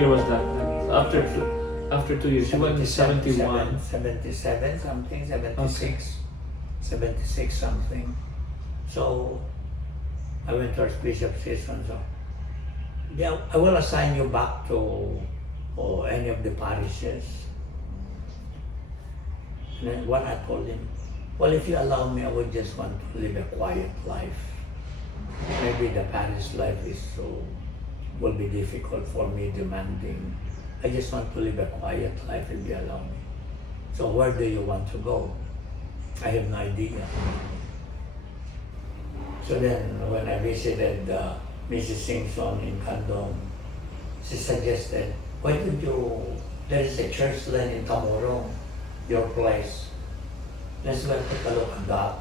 year was that? After 2 years, you went in 71. 77 something, 76. 76 something. So I went to Archbishop Season. So yeah, I will assign you back to any of the parishes. And then what I told him, well, if you allow me, I would just want to live a quiet life. Maybe the parish life will be difficult for me, demanding. I just want to live a quiet life if you allow me. So where do you want to go? I have no idea. So then when I visited Mrs. Simpson in Candom, she suggested, why don't you, there is a church land in Camorong, your place. Let's go and take a look at that.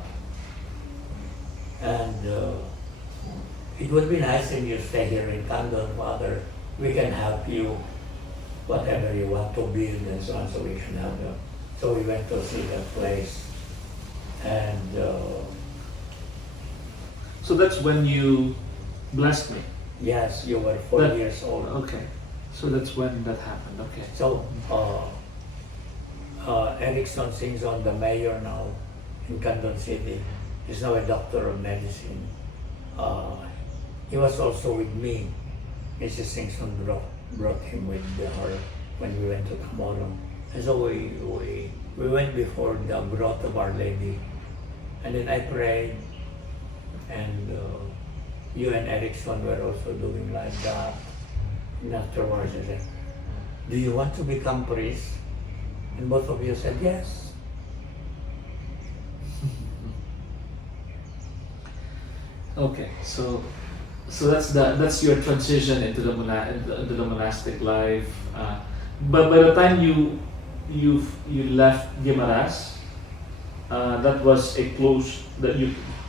And it would be nice if you stay here in Candom, Father. We can help you, whatever you want to build and so on, so we can help you. So we went to see that place. And So that's when you blessed me. yes, you were 4 years old. Okay. So that's when that happened. Okay. So Erickson Singson, the mayor now in Candon City, is now a doctor of medicine. He was also with me. Mrs. Singson brought him with her when we went to Camorong. And so we went before the grotto of Our Lady. And then I prayed, and you and Erickson were also doing like that. And afterwards I said, do you want to become priest? And both of you said yes. Okay. So that's your transition into the monastic life. But by the time you left Guimaras, that was a close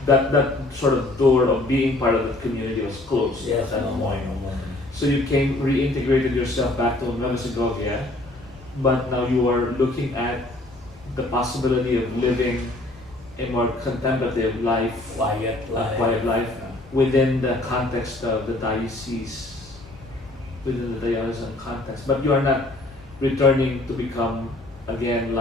that sort of door of being part of the community was closed. Yes, at that no more. point. So you reintegrated yourself back to Nueva Segovia, but now you are looking at the possibility of living a more contemplative life, Quiet life. within the context of the diocese, within the diocesan context. But you are not returning to become again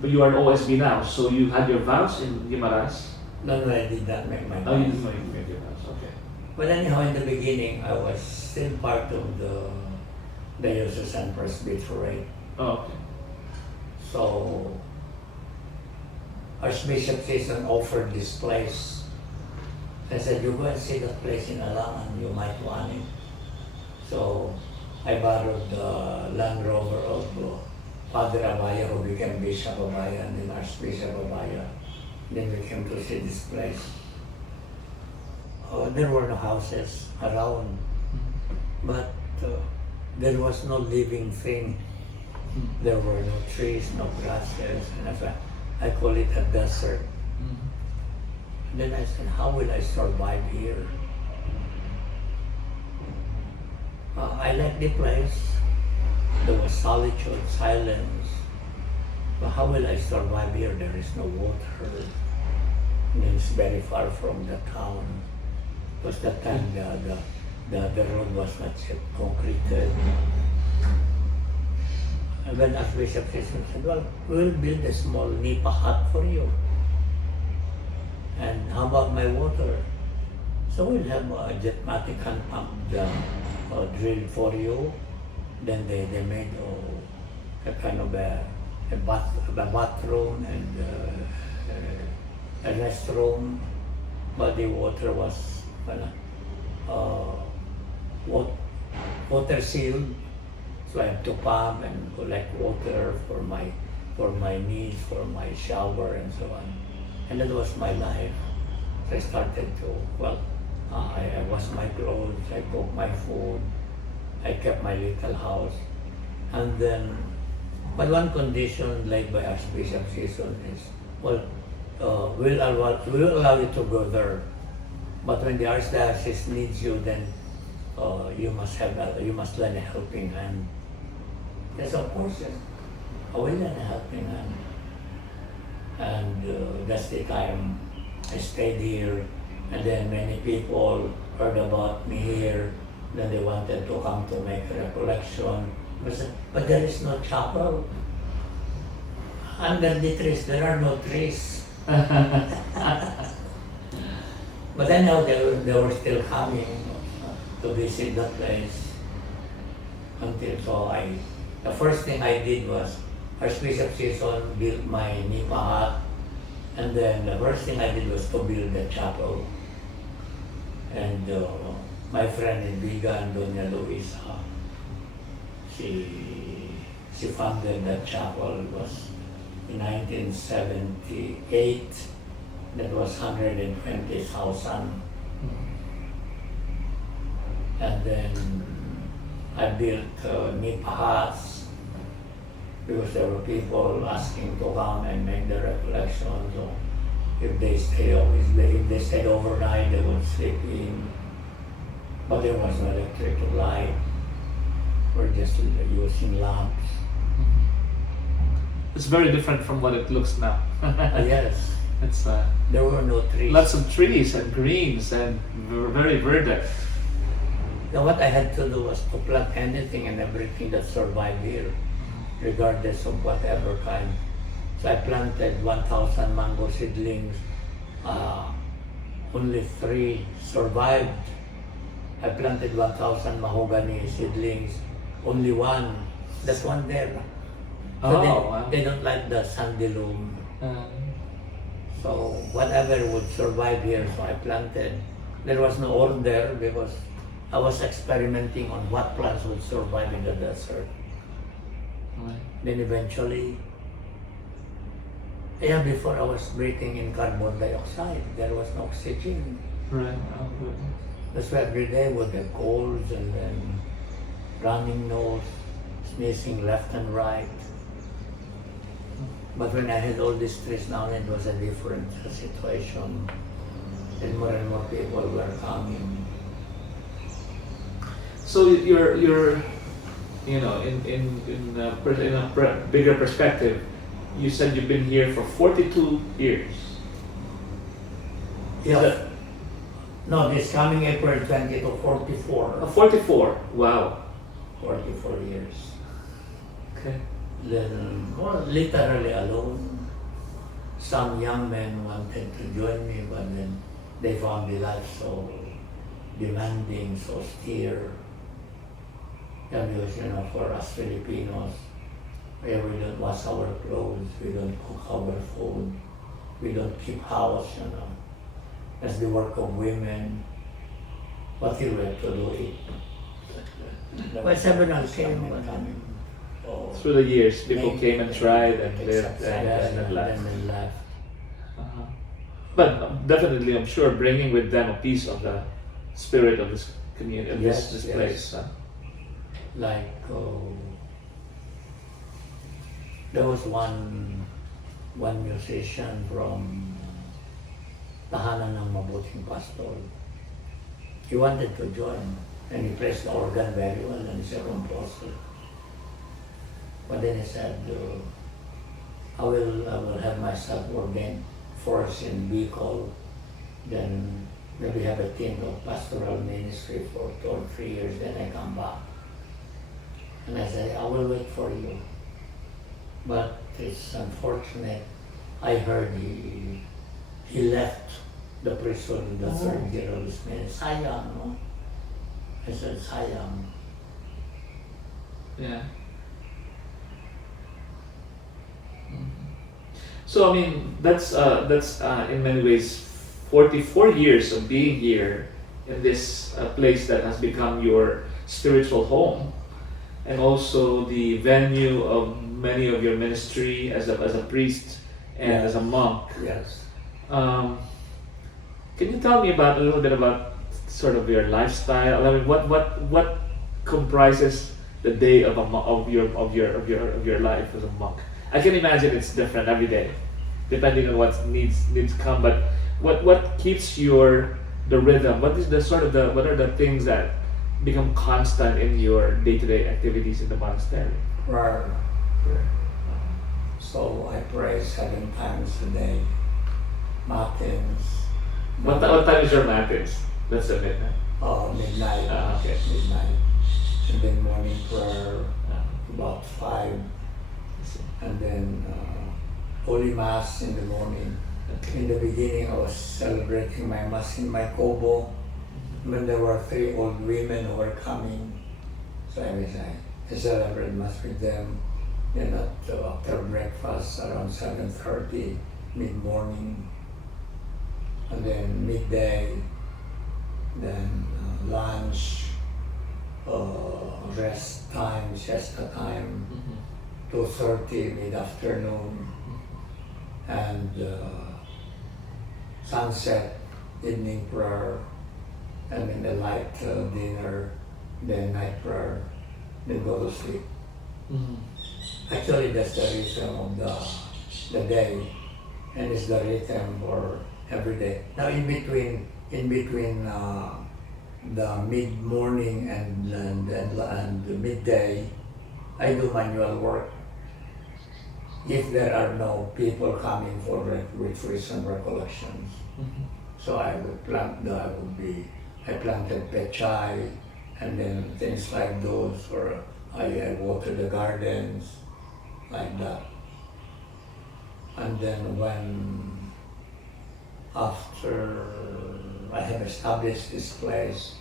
but you are an OSB now, so you had your vows in Guimaras. No, I did not make my Oh, you vows. didn't make your vows, okay. But anyhow, in the beginning, I was still part of the Diocesan Presbytery. Oh, okay. So Archbishop Season offered this place. I said, you go and see that place in Alangan, you might want it. So I borrowed the Land Rover of Father Abaya, who became Bishop Abaya, and then Archbishop Abaya. Then we came to see this place. There were no houses around, but there was no living thing. There were no trees, no grasses, and that's why I call it a desert. Then I said, how will I survive here? I like the place. There was solitude, silence. But how will I survive here? There is no water. And it's very far from the town. Because that time the road was not yet concreted. And when Archbishop said, well, we'll build a small nipa hut for you. And how about my water? So we'll have a jetmatic hand pump drilled for you. Then they made a kind of a bathroom and a restroom, but the water was water sealed. So I have to pump and collect water for my needs, for my shower and so on. And that was my life. So I started to, I wash my clothes, I cook my food, I kept my little house. And then, but one condition laid by Archbishop Season is, we'll allow you to go there. But when the Archdiocese needs you, then you must lend a helping hand. Yes, of course, yes. I will lend a helping hand. And that's the time I stayed here. And then many people heard about me here. Then they wanted to come to make a recollection. But there is no chapel. Under the trees, there are no trees. But then now they were still coming to visit the place. Until the first thing I did was, Archbishop Season built my nipa hut, and then the first thing I did was to build the chapel. And my friend in Vigan, Doña Luisa, she funded that chapel. It was in 1978. That was 120,000. And then I built nipa huts because there were people asking to come and make the recollection. So if they stayed overnight, they would sleep in. But there was no electric light. We're just using lamps. It's very different from what it looks now. Yes. It's There were no trees. lots of trees and greens and very verdant. Now what I had to do was to plant anything and everything that survived here, regardless of whatever kind. So I planted 1,000 mango seedlings. Only 3 survived. I planted 1,000 mahogany seedlings. Only 1. That's one there. So Wow. they don't like the sandy loam. So whatever would survive here, so I planted. There was no order because I was experimenting on what plants would survive in the desert. Right. Then eventually, before I was breathing in carbon dioxide, there was no oxygen. Right. Oh, good. That's why every day with the colds and then running nose, sneezing left and right. But when I had all these trees now, it was a different situation. And more people were coming. So you're in a bigger perspective, you said you've been here for 42 years. Yeah. No, this coming April 20 to 44. 44. Wow. 44 years. Okay. Then, literally alone. Some young men wanted to join me, but then they found the life so demanding, so austere. And because, for us Filipinos, we don't wash our clothes, we don't cook our food, we don't keep house, That's the work of women. What do we have to do it? Well, several came and coming. Through the years, people came and tried and lived and then left. Uh-huh. But definitely, I'm sure, bringing with them a piece of the spirit of this community, of this place. Huh? Like, there was one musician from Tahanan ng Mabuting Pastor. He wanted to join, and he plays the organ very well, and he's a composer. But then he said, I will have myself ordained first in Bicol, then maybe have a team of pastoral ministry for 2 or 3 years, then I come back. And I said, I will wait for you. But it's unfortunate. I heard he left the prison the 3rd year of his ministry. Sayang, no? I said, sayang. Yeah. So I mean, that's in many ways 44 years of being here in this place that has become your spiritual home, and also the venue of many of your ministry as a priest and as a monk. Yes. Can you tell me a little bit about sort of your lifestyle? I mean, what comprises the day of your life as a monk? I can imagine it's different every day, depending on what needs come. But what keeps the rhythm? What are the things that become constant in your day-to-day activities in the monastery? Prayer. So I pray 7 times a day. Matins. What time is your matins? That's a bit. midnight. Okay. Midnight. And then morning prayer about 5. I see. And then Holy Mass in the morning. Okay. In the beginning, I was celebrating my Mass in my Kobo. When there were 3 old women who were coming, so I celebrated Mass with them. Then after breakfast, around 7:30, mid-morning, and then midday, then lunch, rest time, siesta time, 2:30 mid-afternoon, and sunset, evening prayer, and then the light dinner, then night prayer, then go to sleep. Actually, that's the rhythm of the day, and it's the rhythm for every day. Now, in between the mid-morning and the midday, I do manual work. If there are no people coming for retreats and recollections, so I would I planted pechay, and then things like those, or I water the gardens, like that. And then after I have established this place,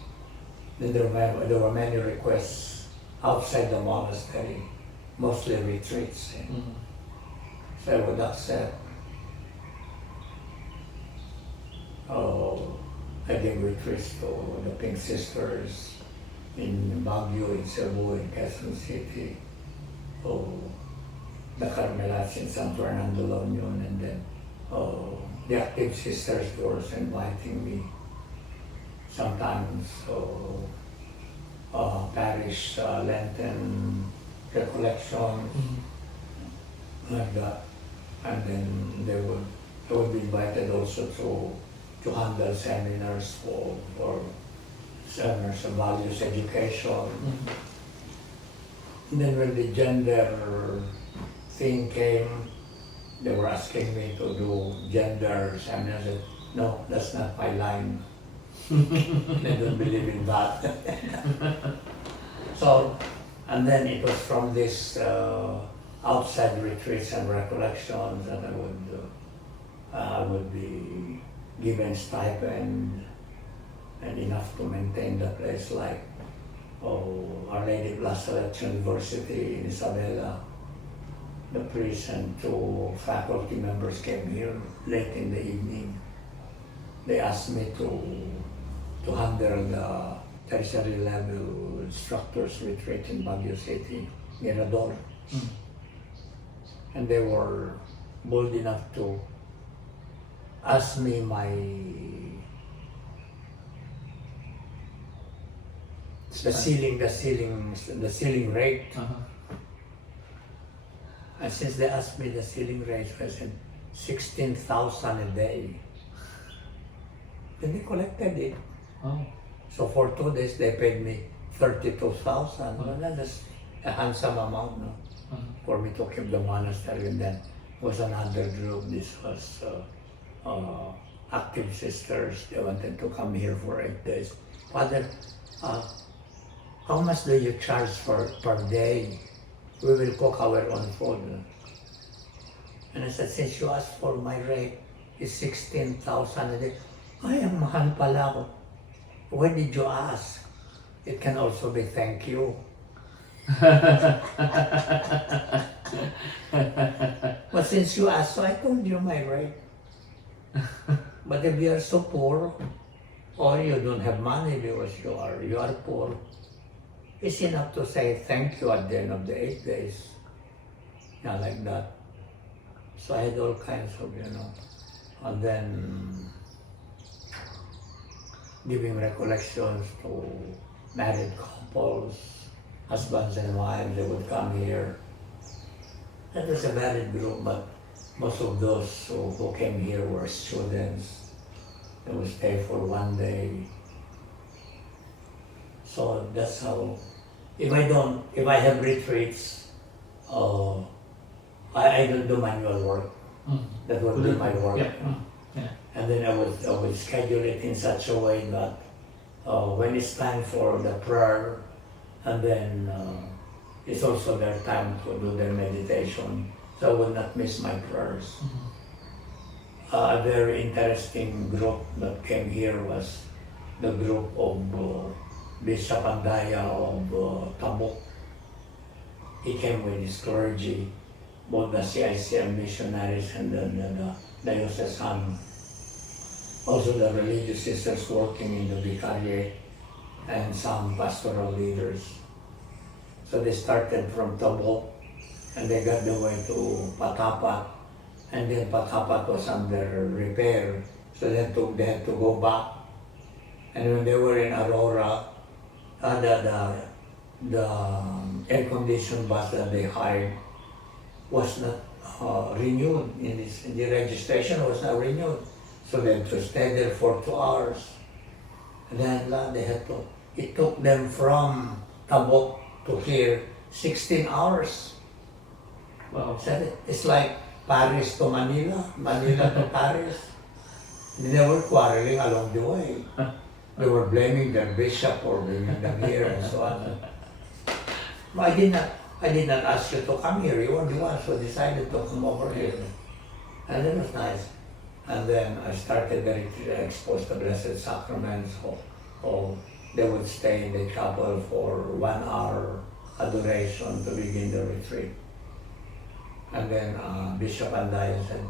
then there were many requests outside the monastery, mostly retreats. So I would accept. I gave retreats to the Pink Sisters in Baguio, in Cebu, in Quezon City, the Carmelites in San Fernando, La Union, and then the Active Sisters were inviting me sometimes, parish Lenten recollection, like that. And then I would be invited also to handle seminars for seminars of values education. And then when the gender thing came, they were asking me to do gender seminars. I said, no, that's not my line. They don't believe in that. So, and then it was from this outside retreats and recollections that I would be given stipend and enough to maintain the place, like Our Lady of La Salette University in Isabela. The priest and 2 faculty members came here late in the evening. They asked me to handle the tertiary level instructors retreat in Baguio City, Mirador. And they were bold enough to ask me the ceiling rate. And since they asked me the ceiling rate, I said 16,000 a day. Then they collected it. So for 2 days they paid me 32,000. Well, that's a handsome amount, no? For me to keep the monastery. And then was another group. This was Active Sisters. They wanted to come here for 8 days. Father, how much do you charge per day? We will cook our own food. And I said, since you asked for my rate, it's 16,000 a day. Ay, ang mahal pala ako. Why did you ask? It can also be thank you. But since you asked, so I told you my rate. But if you are so poor, or you don't have money because you are poor, it's enough to say thank you at the end of the 8 days. Yeah, like that. So I had all kinds of, and then giving recollections to married couples, husbands and wives. They would come here. That was a married group, but most of those who came here were students. They would stay for 1 day. So that's how. If I have retreats, I don't do manual work. That would be my work. Yeah. And then I would schedule it in such a way that when it's time for the prayer, and then it's also their time to do their meditation. So I will not miss my prayers. A very interesting group that came here was the group of Bishop Andaya of Tabuk. He came with his clergy, both the CICM missionaries and then the diocesan. Also the religious sisters working in the vicariate and some pastoral leaders. So they started from Tabuk and they got the way to Patapat, and then Patapat was under repair, so they had to go back. And when they were in Aurora, the air-conditioned bus that they hired was not renewed. The registration was not renewed, so they had to stay there for 2 hours. And then they had to. It took them from Tabuk to here 16 hours. Wow. It's like Paris to Manila, Manila to Paris. They were quarreling along the way. They were blaming their bishop for bringing them here and so on. No, I did not ask you to come here. You were the ones who decided to come over here. And it was nice. And then I started the retreat, exposed to Blessed Sacraments. They would stay in the chapel for 1 hour adoration to begin the retreat. And then Bishop Andaya said,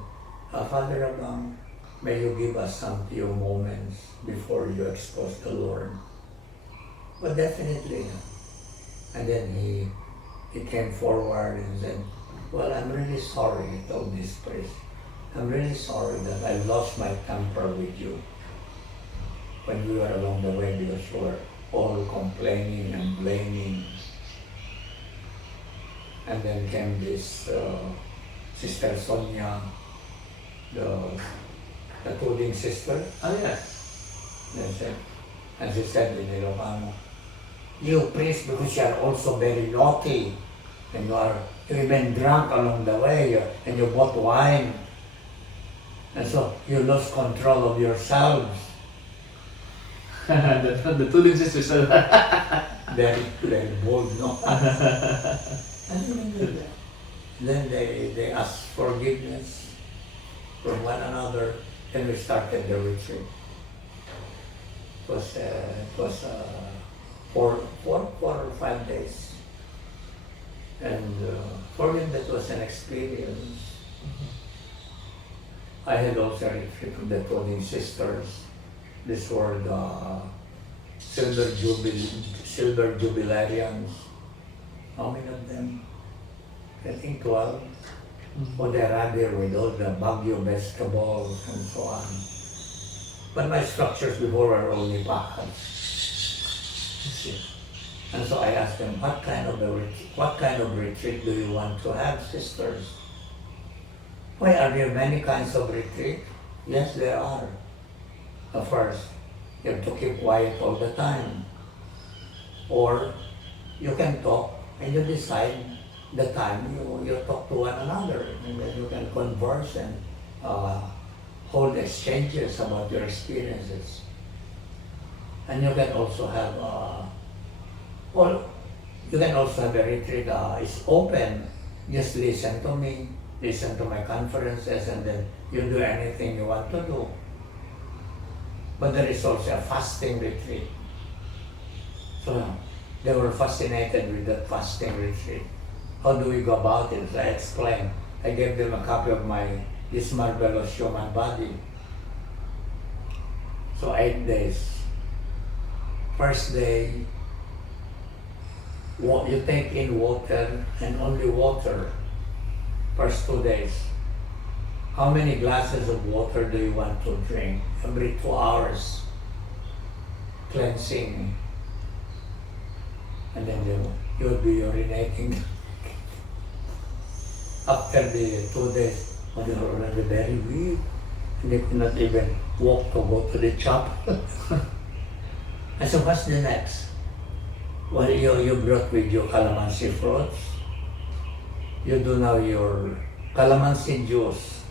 Father Rabang, may you give us some few moments before you expose the Lord. But definitely. And then he came forward and said, well, I'm really sorry, he told this priest. I'm really sorry that I lost my temper with you when we were along the way, because you were all complaining and blaming. And then came this Sister Sonia, the Tuding sister. Oh, yes. And she said in Ilocano, you priest, because you are also very naughty, and you even drunk along the way, and you bought wine, and so you lost control of yourselves. the Tuding sisters said that. Very bold, no? And then they asked forgiveness from one another, and we started the retreat. It was 4 or 5 days, and for me that was an experience. I had also a retreat with the Tuding sisters. These were the silver jubilarians. How many of them? I think 12. Oh, they arrived here with all the Baguio vegetables and so on. But my structures before were only packets. And so I asked them, what kind of retreat do you want to have, sisters? Why, are there many kinds of retreat? Yes, there are. First, you have to keep quiet all the time. Or you can talk and you decide the time you talk to one another, and then you can converse and hold exchanges about your experiences. And you can also have a retreat. It's open. Just listen to me, listen to my conferences, and then you do anything you want to do. But there is also a fasting retreat. So they were fascinated with that fasting retreat. How do we go about it? I explained. I gave them a copy of this marvelous human body. So 8 days. First day, you take in water and only water. First 2 days. How many glasses of water do you want to drink? Every 2 hours. Cleansing. And then you will be urinating. After the 2 days, they were already very weak. And they could not even walk to go to the chapel. And so what's the next? Well, you brought with you calamansi fruits. You do now your calamansi juice.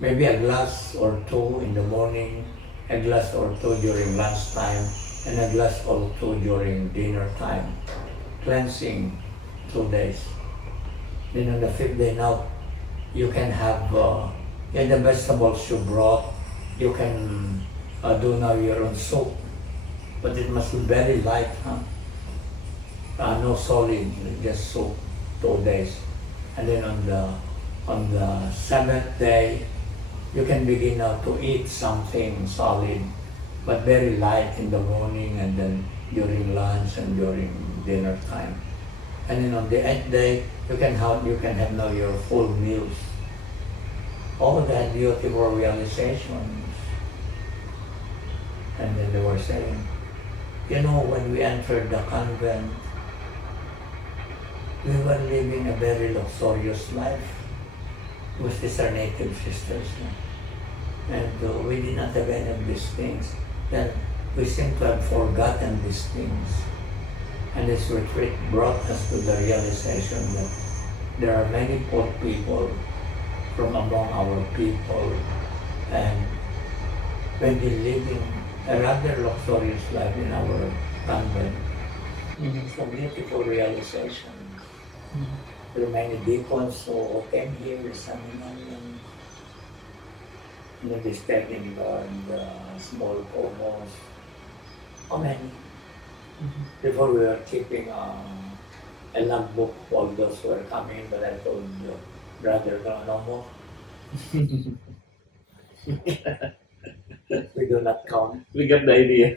Maybe a glass or 2 in the morning a glass or two during lunchtime, and a glass or two during dinner time. Cleansing 2 days. Then on the 5th day now, you can have the vegetables you brought. You can do now your own soup, but it must be very light, huh? No solid, just soup, 2 days. And then on the 7th day, you can begin now to eat something solid, but very light in the morning and then during lunch and during dinner time. And then on the 8th day, you can have now your full meals. All that beautiful realizations. And then they were saying, you know, when we entered the convent, we were living a very luxurious life with these our native sisters. And we did not have any of these things. Then we seem to have forgotten these things. And this retreat brought us to the realization that there are many poor people from among our people, and when they living a rather luxurious life in our convent. So beautiful realization. There are many deacons who came here with seminarians. They stayed in the small comos. How many? Before we were keeping a logbook, all those who were coming, but I told you, brother, no more. We do not count. We get the idea.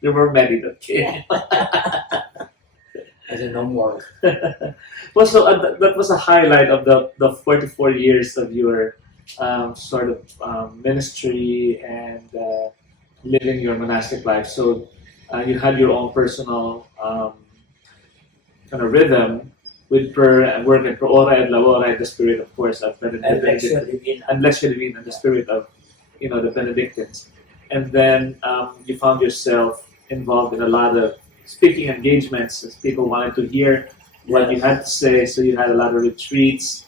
There were many that came. I said, no more. Well, so that was a highlight of the 44 years of your sort of ministry and living your monastic life. So you had your own personal kind of rhythm with work and per ora and labora and the spirit, of course, of Benedict and Lectio Divina and the spirit of the Benedictines. And then you found yourself involved in a lot of speaking engagements as people wanted to hear what you had to say. So you had a lot of retreats.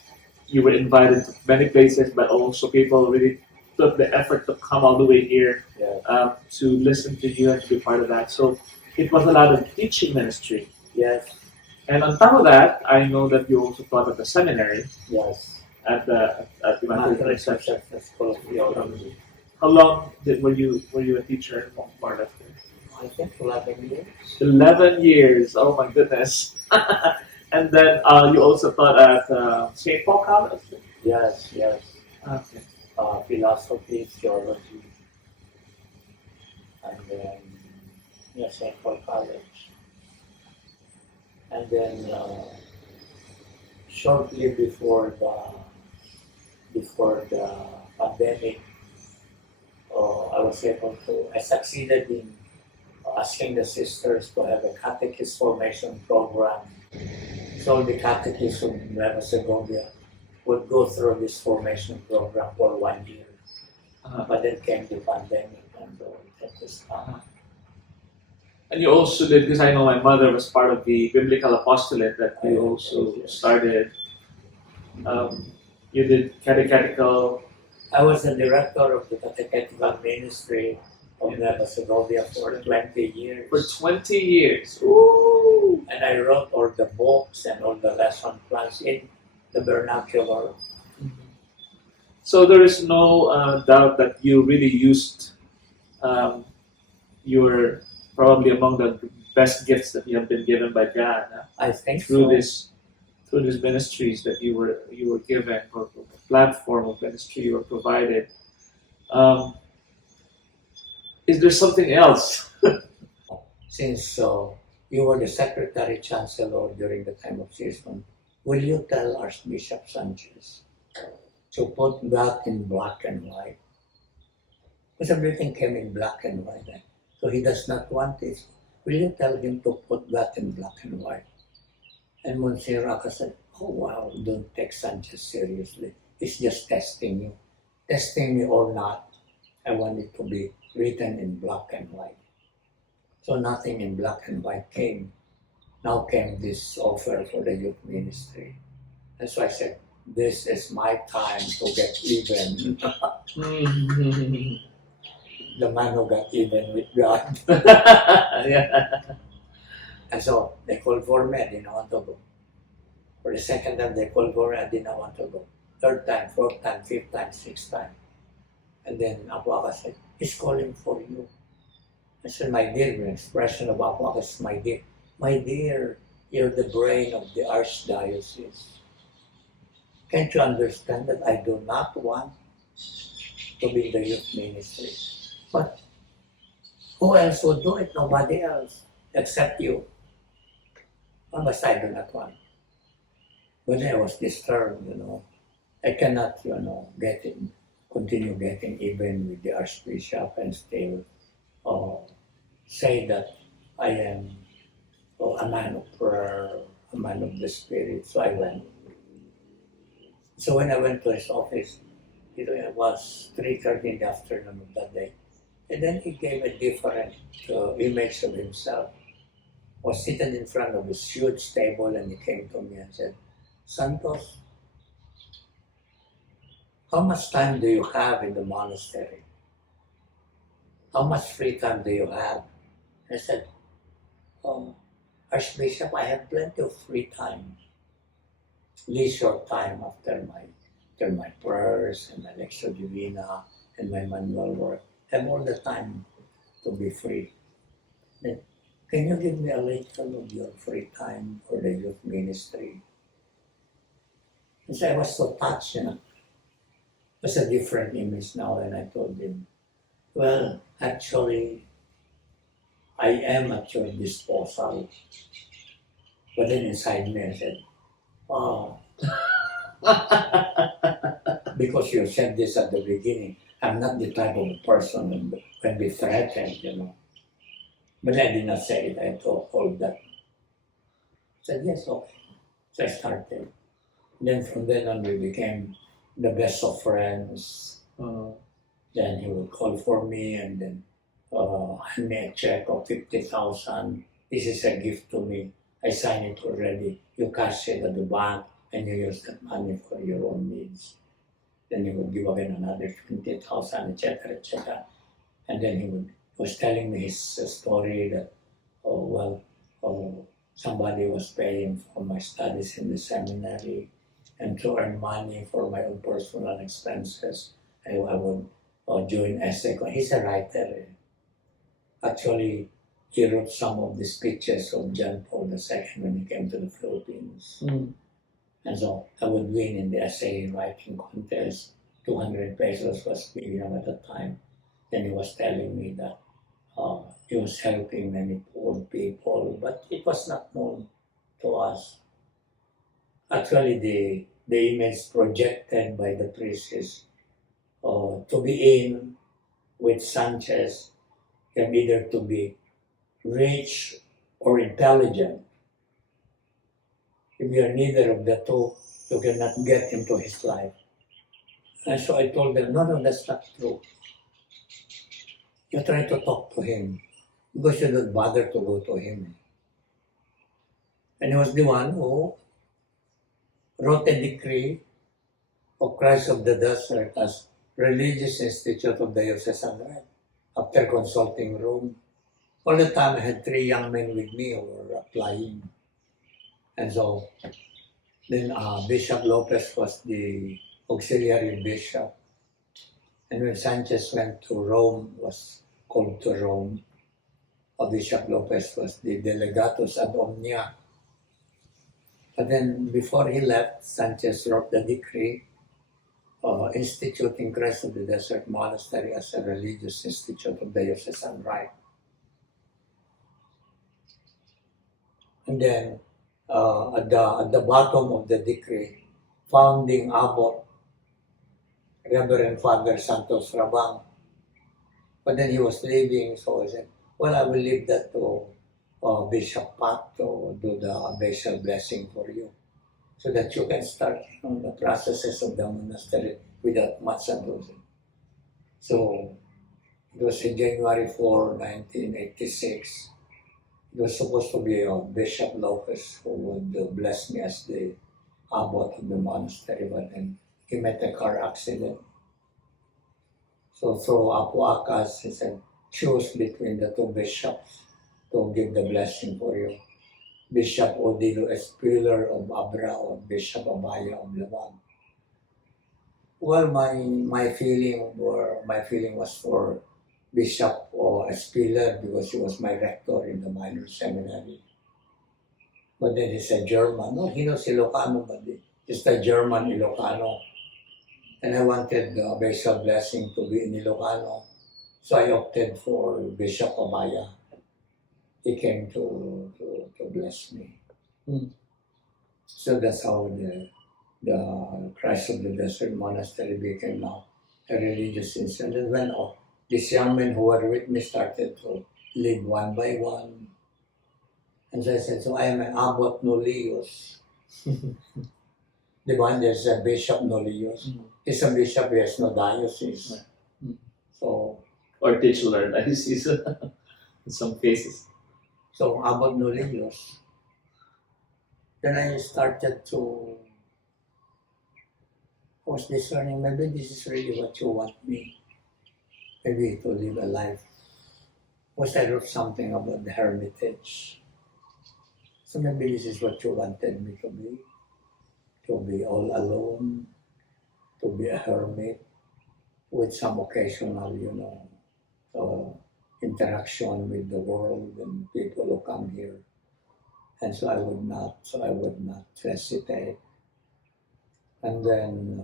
You were invited to many places, but also people really took the effort to come all the way here to listen to you and to be part of that. So it was a lot of teaching ministry. Yes. And on top of that, I know that you also taught at the seminary. Yes. At the Immaculate Conception School of Theology. How long were you a teacher, more or less? I think 11 years. 11 years. Oh my goodness. And then you also taught at St. Paul College? Yes. Okay. Philosophy, theology, and then St. Paul College. And then shortly before the pandemic, I succeeded in asking the sisters to have a catechist formation program. So the catechists of Nueva Segovia would go through this formation program for 1 year. But then came the pandemic and it was time. And you also did, because I know my mother was part of the biblical apostolate that you also started. You did catechetical. I was the director of the catechetical ministry of Nueva Segovia for 20 years. For 20 years. Ooh. And I wrote all the books and all the lesson plans in the vernacular. So there is no doubt that you really used your probably among the best gifts that you have been given by God. I think through so. Through these ministries that you were given, or the platform of ministry you were provided. Is there something else? Since you were the Secretary Chancellor during the time of season, will you tell Archbishop Sanchez to put that in black and white? Because everything came in black and white, so he does not want it. Will you tell him to put that in black and white? And Monsignor Raka said, oh wow, don't take Sanchez seriously. He's just testing you. Testing me or not, I want it to be written in black and white. So nothing in black and white came. Now came this offer for the youth ministry. And so I said, this is my time to get even. the man who got even with God. Yeah. And so they called for me, I didn't want to go. For the second time they called for me, I didn't want to go. Third time, fourth time, fifth time, sixth time. And then Apuaka said, he's calling for you. I said, my dear, the expression of Apuaka is my dear. My dear, you're the brain of the archdiocese. Can't you understand that I do not want to be in the youth ministry? But who else would do it? Nobody else except you. But I do not want. But then I was disturbed, I cannot, continue getting even with the Archbishop and still say that I am a man of prayer, a man of the Spirit. So I went. So when I went to his office, it was 3:30 in the afternoon of that day. And then he gave a different image of himself. Was seated in front of this huge table and he came to me and said, Santos, how much time do you have in the monastery? How much free time do you have? I said, Archbishop, I have plenty of free time. Leisure time after my prayers and my lectio divina and my manual work. I have all the time to be free. Then, can you give me a little of your free time for the youth ministry? And so I was so touched, It was a different image now, and I told him, well, actually, I am at your disposal. But then inside me I said, oh, because you said this at the beginning, I'm not the type of person who can be threatened, But I did not say it, I told that. I said, yes, okay. So I started. Then from then on, we became the best of friends. Then he would call for me and then hand me a check of 50,000. This is a gift to me. I sign it already. You cash it at the bank and you use that money for your own needs. Then he would give again another 20,000, etc., etc. And then he was telling me his story that, somebody was paying for my studies in the seminary and to earn money for my own personal expenses. I would join essay. He's a writer. Actually, he wrote some of the speeches of John Paul II when he came to the Philippines. And so I would win in the essay writing contest. 200 pesos was minimum at the time. Then he was telling me that he was helping many poor people, but it was not known to us. Actually, the image projected by the priest is to be in with Sanchez can either to be rich or intelligent. If you are neither of the two, you cannot get into his life. And so I told them, no, that's not true. You try to talk to him because you don't bother to go to him. And he was the one who wrote a decree of Christ of the Desert as Religious Institute of Diocesan Right after consulting Rome. All the time I had 3 young men with me who were applying. And so then Bishop Lopez was the auxiliary bishop. And when Sanchez went to Rome, was called to Rome, Bishop Lopez was the delegatus ad omnia. But then before he left, Sanchez wrote the decree instituting Christ of the Desert Monastery as a religious institute of diocesan right. And then at the bottom of the decree, founding Abbot, Reverend Father Santos Rabang. But then he was leaving, so I said, well, I will leave that to Bishop Pat to do the abbatial blessing for you, so that you can start the processes of the monastery without much ado. So it was in January 4, 1986. It was supposed to be Bishop Lopez who would bless me as the abbot of the monastery, but then he met a car accident. So through Apuakas, he said, choose between the two bishops to give the blessing for you. Bishop Odilo Espiller of Abra or Bishop Abaya of Laban. Well, my feeling was for Bishop Espiller because he was my rector in the minor seminary. But then he's a German. No, he knows Ilocano, but he's the German Ilocano. And I wanted the bishop blessing to be in Ilocano. So I opted for Bishop Abaya. He came to bless me. So that's how the Christ of the Desert Monastery became now a religious institution. And when these young men who were with me started to live one by one. And so I said, so I am an Abbot Nolios. There's a Bishop Nolios. He's a bishop, he has no diocese. So, Or titular diocese in some cases. so Abbot Nolios. Then I started to, I was discerning, maybe this is really what you want me. Maybe to live a life. Because I wrote something about the hermitage. So maybe this is what you wanted me to be all alone, to be a hermit with some occasional, interaction with the world and people who come here. And so I would not hesitate. And then